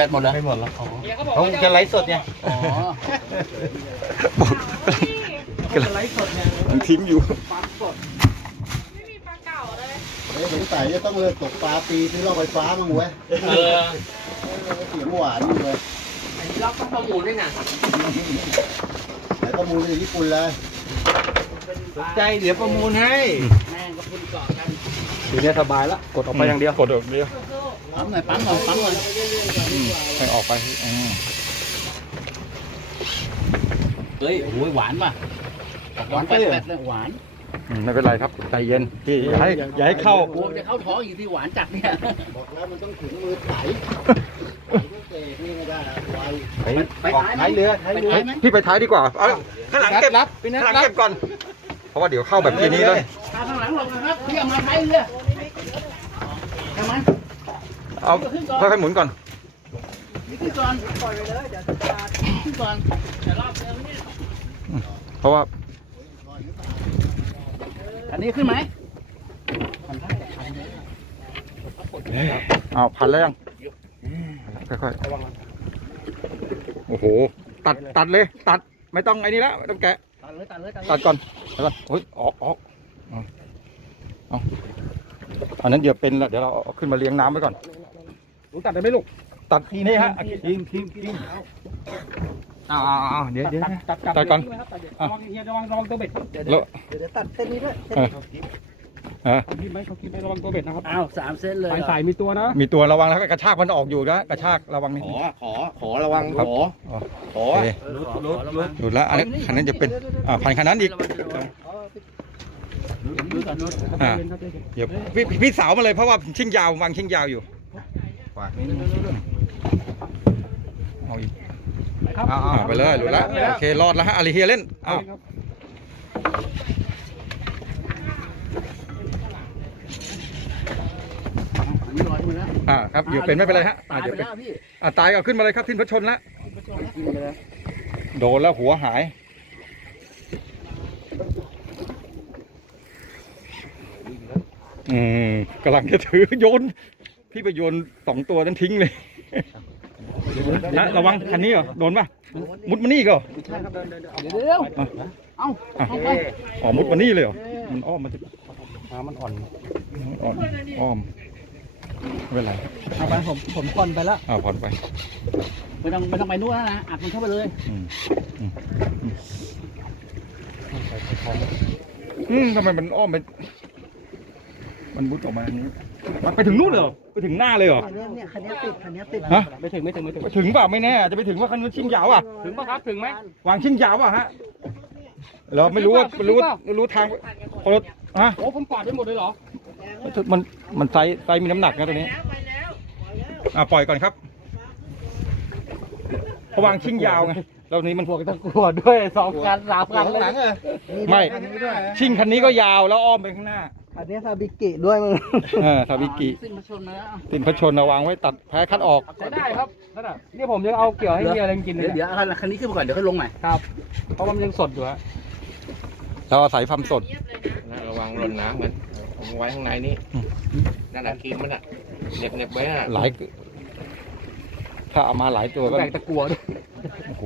บตหมดเลยไม่หมดแล้วอ๋อเขาจะไลฟ์สดไงอ๋อกำลังไลฟ์สดเนี่ยมันทิ้งอยู่ไม่มีปลาเก่าเลยเฮ้ยสงสัยจะต้องเลิกตกปลาปีซื้อเหล้าไฟฟ้ามั้งเว้ยเออเสียงหวานอยู่เลยล็อกข้อมูลด้วยนะแต่ข้อมูลจากญี่ปุ่นเลยสนใจเดี๋ยวประมูลให้แม่งก็พุ่นเกาะกันทีนี้สบายแล้วกดออกไปอย่างเดียวกดออกเดียว ปั๊มหน่อยปั๊มหน่อยปั๊มหน่อยให้ออกไปอืมเฮ้ยโอ้ยหวานป่ะหวานแป๊ดๆเลยหวานอืมไม่เป็นไรครับใจเย็นพี่อย่าให้อย่าให้เข้ากลัวมันจะเข้าท้องอีกที่หวานจัดเนี่ยบอกแล้วมันต้องถึงมือไถเตะนี่ไม่ได้ไวไปออกท้ายเรือท้ายเรือไปท้ายไหมพี่ไปท้ายดีกว่าเอาข้างหลังเก็บรับพี่นัทข้างหลังรับเก็บก่อน เพราะว่าเดี๋ยวเข้าแบบทีนี้เลยพาข้างหลังลงนะครับพี่เอามาท้ายเรือทำไม เอาค่อยๆหมุนก่อนนี่คือก่อนปล่อยไปเลยเดี๋ยวจะขึ้นก่อนเดี๋ยวรอบเรือเนี่ยเพราะว่า อันนี้ขึ้นไหมเอาพันแล้วยังค่อยๆโอ้โห ตัดตัดเลย ตัดไม่ต้องไอ้นี่แล้วไม่ต้องแกะตัดเลยตัดเลยตัดเลยตัดก่อนตัดก่อนโอ้ยออกออกเอาเอาอันนั้นเดี๋ยวเป็นละเดี๋ยวเราเอาขึ้นมาเลี้ยงน้ำไว้ก่อน ลูกตัดได้ไหมลูก ตัดนี่ฮะทีมทีมทีมเอาเอาเอาเดี๋ยวเดี๋ยวตัดตัดก่อน ระวังเฮียระวังระวังตัวเบ็ดครับเดี๋ยวแล้วเดี๋ยวตัดเส้นนี้ด้วยเออเออเขาคิดไหมเขาคิดไหมระวังตัวเบ็ดนะครับอ้าวสามเส้นเลยปลายสายมีตัวนะ มีตัวระวังแล้วก็กระชากมันออกอยู่นะกระชากระวังนิดขนึอง ขอขอระวังครับขออ๋อขอโอเครถรถรถหลุดแล้วอันนี้คันนั้นจะเป็นอ่าพันคันนั้นอีกดูก่อนรถอ่าเดี๋ยวพี่พี่สาวมาเลยเพราะว่าชิงยาววางชิงยาวอยู่ เอาอีกครับอ่าไปเลยหลุดแล้วโอเครอดแล้วฮะอาริเฮียเล่นเอาอันนี้ลอยมาแล้วอ่าครับอยู่เป็นไม่เป็นไรฮะตาอ่ายเดี๋ยวไปเป็นแล้วพี่อ่าตายเอาขึ้นมาเลยครับทิ้นพระชนแล้วกินไปแล้วโดนแล้วหัวหายอืมกำลังจะถือโยน พี่ไปโยนสองตัวนั้นทิ้งเลยนะระวังคันนี้เหรอโดนป่ะมุดมานี่ก็ใช่ครับเดินเดินเดี๋ยวเดี๋ยวเอ้าเอาไปอ๋อมุดมานี่เลยเหรอมันอ้อมมันจะน้ำมันอ่อนอ่อนอ้อมไม่เป็นไรเอาไปผมผมผ่อนไปแล้วอ่าผ่อนไปไม่ต้องไม่ต้องไปนู่นแล้วนะอัดมันเข้าไปเลยอืมอืมอืมอืมทำไมมันอ้อมไปมันมุดออกมาอันนี้มันไปถึงนู่นเลยเหรอไปถึงหน้าเลยเหรอคันนี้เนี่ยคันนี้ติดคันนี้ติดฮะ ไม่ถึงไม่ถึงไม่ถึง ไปถึงเปล่าไม่แน่อาจจะไปถึงว่าคันนู้นชิงยาวอะถึงป่ะครับถึงไหม วางชิงยาวอะฮะเราไม่รู้ว่าไม่รู้ว่าไม่รู้ทางคนละฮะโอ้ผมกวาดได้หมดเลยเหรอ มันมันไซส์ไซส์มีน้ำหนักนะตัวนี้อะปล่อยก่อนครับเพราะวางชิงยาวไงแล้วนี้มันพวกต้องกลัวด้วยสองกันสามกันเลยไม่ ชิงคันนี้ก็ยาวแล้วอ้อมไปข้างหน้า อันนี้ซาบิกิด้วยมึงเออซาบิกิ สิ้นมาชนมาแล้วตินพระชนเอาวางไว้ตัดแพ้คัดออก ใช้ได้ครับนั่นน่ะนี่ผมยังเอาเกี่ยวให้เฮียอะไรกินเลยเดี๋ยวเดี๋ยวเอาคันนี้ขึ้นมาก่อนเดี๋ยวค่อยลงใหม่ครับ เพราะว่ามันยังสดอยู่ฮะเราอาศัยความสดระวังหล่นน้ำมันเอาไว้ข้างในนี่อืม นั่นแหละครีมมันอะเหน็บเหน็บไว้อะหลาย ถ้าเอามาหลายตัวก็แบ่งตะกัวด้วยโอ้โห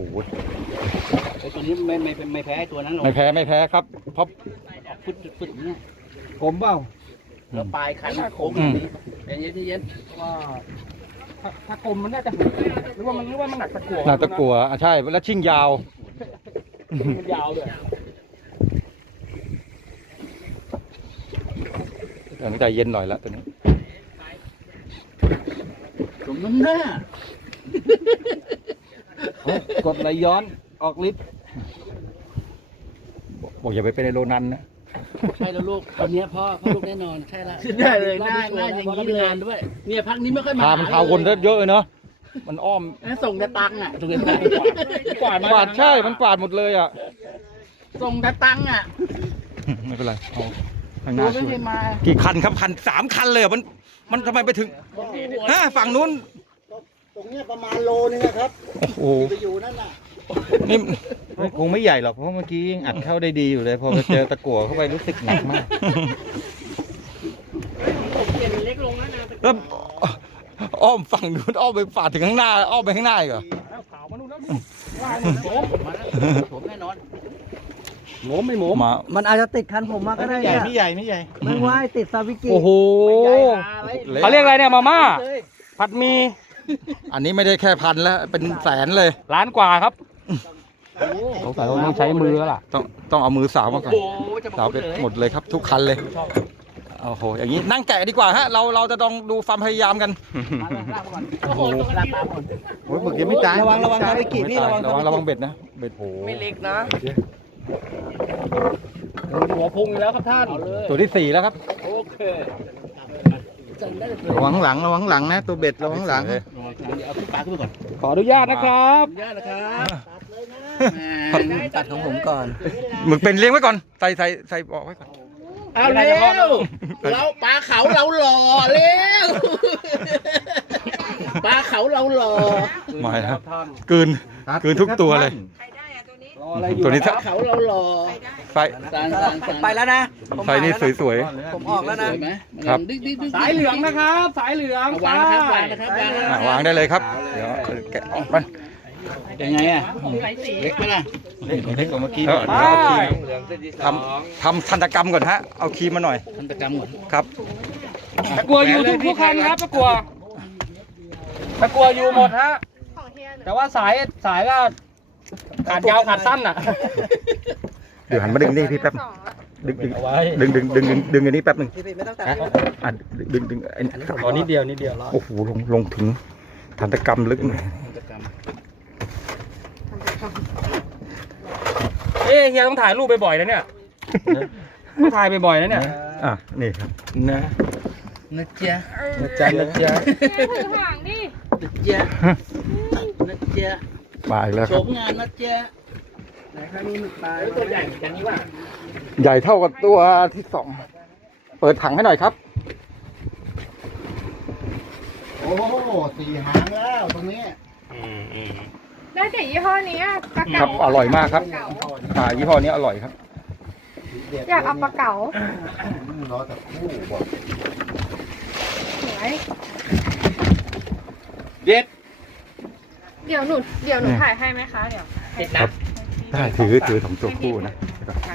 ไอ้ตัวนี้ไม่ไม่ไม่แพ้ไอ้ตัวนั้นหรอกไม่แพ้ไม่แพ้ครับ เพราะฟึดฟึดเนี่ยผ มเปล่าแล้วปลายคันโค้งแบบนี้เย็นเย็นเย็นว่าถ้าถ้ากลมมันน่าจะหรือว่ามันหรือว่ามันหนักตะกัวน่าตะกัวอะใช่แล้วชิงยาว มันยาวด้วยแต่มันใจเย็นหน่อยละตัวนี้สมน้ำหน้า กดไหลย้อนออกฤทธิ์บอกอย่าไปเป็นไอโรนันนะ ใช่แล้วลูกคนนี้พ่อพ่อลูกแน่นอนใช่แล้วได้เลยหน้าหน้าอย่างนี้เลยด้วยเนี่ยพักนี้ไม่ค่อยมาพามันพาวนเยอะๆเลยเนาะมันอ้อมส่งแต่ตังค์อะส่งแต่ตังค์กวาดกวาดใช่มันกวาดหมดเลยอะส่งแต่ตังค์อะไม่เป็นไรเอาข้างหตัน้าวไม่ช่วเคยยมากี่คันครับคันสามคันเลยเหรอมันมันทำไมไปถึงฮะฝั่งนู้นตรงเนี้ยประมาณโลนึงนะครับโอ้โหไปอยู่นั่นน่ะ นี่คงไม่ใหญ่หรอกเพราะเมื่อกี้ยังอัดเข้าได้ดีอยู่เลย พอไปเจอตะกั่วเข้าไปรู้สึกหนักมากแล้วอ้อมฝั่งนู้นอ้อมไปฝ่าถึงข้างหน้า อ้อมไปข้างหน้าอีกเหรอแล้วขาวมานู่นแล้วนี่ว่าหนึ่งโหมมาแล้วผมแน่นอนโหมไม่โหมมามันอาจจะติดคันผมมาก็ได้ใหญ่เนี่ยไม่ใหญ่ไม่ใหญ่มึงว่าให้ติดซาวิกิโอ้โหเขาเรียกอะไรเนี่ยมาม่าผัดหมี อันนี้ไม่ได้แค่พันแล้วเป็นแสนเลยล้านกว่าครับ สงสัยว่าต้องใช้มือแล้วล่ะ ต้องต้องเอามือสาวมาก่อนโอ้จะสาวไปหมดเลยครับ ทุกคันเลยโอ้โหอย่างนี้นั่งแกะดีกว่าฮะเราเราจะต้องดูความพยายามกันโอ้โหลากตามก่อนโอ้ยหมึกยังไม่ตายระวังระวังซาวิกิไม่พี่ตายระวังระวังระวังเบ็ดนะเบ็ดโหไม่เล็กนะหัวพุงอยู่แล้วครับท่านเอาเลยตัวที่สี่แล้วครับโอเคจังได้เลยระวังหลังระวังหลังนะ ตัวเบ็ดระวังหลังเดี๋ยวเอาขึ้นปากขึ้นไปก่อนขออนุญาตนะครับขออนุญาตนะครับ ตัดของผมก่อนหมึกเป็นเลี้ยงไว้ก่อน ใส่ใส่ใส่บอกไว้ก่อน เอาเร็วเราปลาเขาเราหล่อเร็วปลาเขาเราหล่อไม่ครับกลืนกลืนทุกตัวเลย ใครได้อะตัวนี้รออะไรอยู่ตัวนี้ปลาเขาเราหล่อใครได้ใส่ สารสารสารไปแล้วนะผมใส่นี่สวย ผมออกแล้วนะสวยไหมครับดิ๊กดิ๊กดิ๊กสายเหลืองนะครับ สายเหลืองเอาวางนะครับวางนะครับวางนะๆคอะรับวางได้เลยครับ เดี๋ยวแกะออกมัน ยังไงอะเล็กไหมล่ะเล็กเล็กกว่าเมื่อกี้เออไปเดี๋ยวเอาครีมทำทำทันตกรรมก่อนฮะเอาครีมมาหน่อยทันตกรรมก่อนครับตะกัวอยู่ทุกทุกคันครับตะกัวตะกัวอยู่หมดฮะของเฮียเหลือแต่ว่าสายสายก็ขาดยาวขาดสั้นอะเดี๋ยวหันมาดึงนี่พี่แป๊บสองละดึงดึงเอาไว้ดึงดึงดึงดึงดึงอันนี้แป๊บหนึ่งพี่พี่ไม่ต้องตัดอะดึงดึงไอ้นี่ขอนิดเดียวนิดเดียวโอ้โหลงลงถึงทันตกรรมลึกหน่อย ทันตกรรม เอ๊ะเฮียต้องถ่ายรูปบ่อยๆนะเนี่ยต้องถ่ายบ่อยๆนะเนี่ยอะนี่ครับนะนะจ๊ะนะจ๊ะนะจ๊ะเฮียถือห่างดินะจ๊ะนะจ๊ะมาอีกแล้วโฉครับมงานนะจ๊ะตัวใหญ่กันนี้ว่าใหญ่เท่ากับตัวที่สองเปิดถังให้หน่อยครับ โอ้โหสี่หางแล้วตรงนี้ ได้แต่ยี่ห้อนี้อะปลาครัเก๋าบอร่อยมากครับ ปลเก๋าอ่ายี่ห้อนี้อร่อยครับ อยากเอาปลาเก๋ารอแต่คู่บอกสวยเด็ดเดี๋ยวหนูเดี๋ยวหนูถ่ายให้ไหมคะ เดี๋ยวติดนะได้ถือถือสองตัวคู่นะ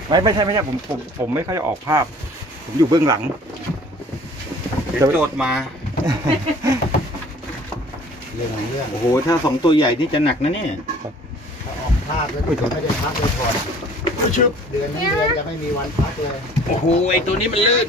ไม่ไม่ใช่ไม่ใช่ผมผมผมไม่ค่อยออกภาพ ผมอยู่เบื้องหลัง เดี๋ยวโจทย์มาเรื่องของเรื่องโอ้โห ถ้าสองตัวใหญ่นี่จะหนักนะเนี่ย ถ้าออกภาพแล้วไม่ได้พักเลยก่อนเดือนนี้เดือนจะไม่มีวันพักเลย โอ้โห ไอตัวนี้มันลื่น